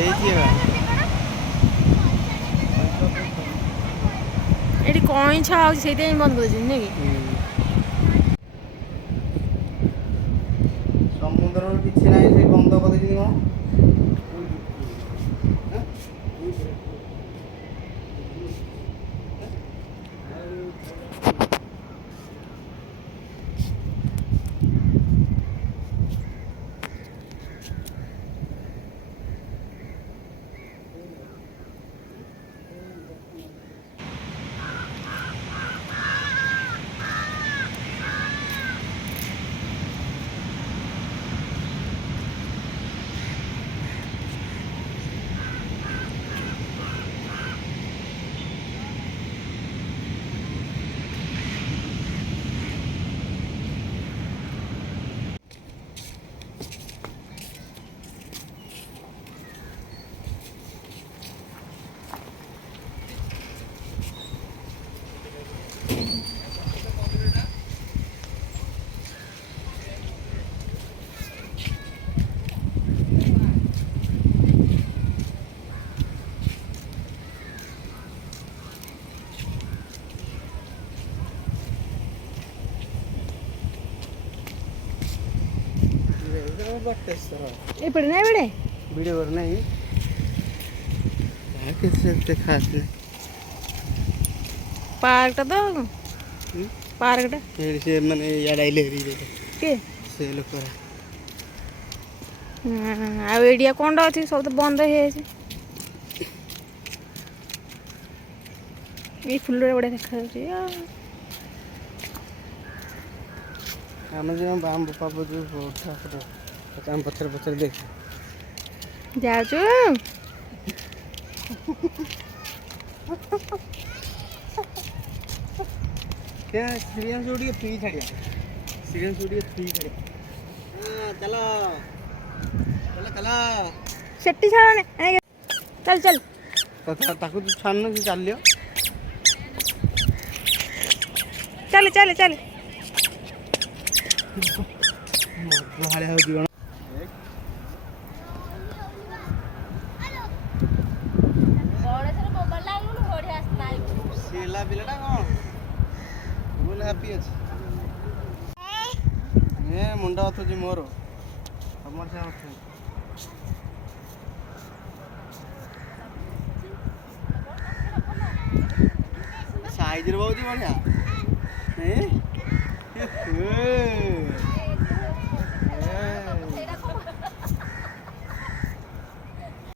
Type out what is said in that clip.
ଏଠି କଇଁଛ ଆଉଛି ସେଇଥିପାଇଁ ବନ୍ଦ କରିଦେଇଛନ୍ତି ନାଇଁ କି? ସମୁଦ୍ରର କିଛି ନାହିଁ ସେ ବନ୍ଦ କରିଦେଇଛନ୍ତି କଣ? ଏପଟେ ନା ଏପଟେ वीडियो करना है किससे खास नहीं ପାର୍କଟା ତ ପାର୍କଟା से मैंने यार आइले री କିଏ से लोग पर ଆଉ ଏଇଠିଆ କ'ଣଟା ଅଛି ସବୁ ତ ବନ୍ଦ ହେଇଯାଇଛି। ଏଇ ଫୁଲଟା ବଢ଼ିଆ ଦେଖାଯାଉଛି। ଆମେ ଯେ ବାମ ବାପା ଯୋଉ ଉଠା ଫଟୋ ଆମ ପଛରେ ପଛରେ ଦେଖ ଯାଉଛୁ क्या सीरियस उड़ी फ्री छड़िया सीरियस उड़ी फ्री छड़िया हां चलो चलो चलो ସେଠି ଛାଡ଼ନି ଚାଲ ଚାଲ ताकू तो छान कि चलियो ଚାଲେ ଚାଲେ ଚାଲେ भाड़े हो जीवन सीला पिलाटा कौन फुल हैप्पी अछि ए मुंडा अथुची मोर हमर से अथु साइज रे बहुत बढ़िया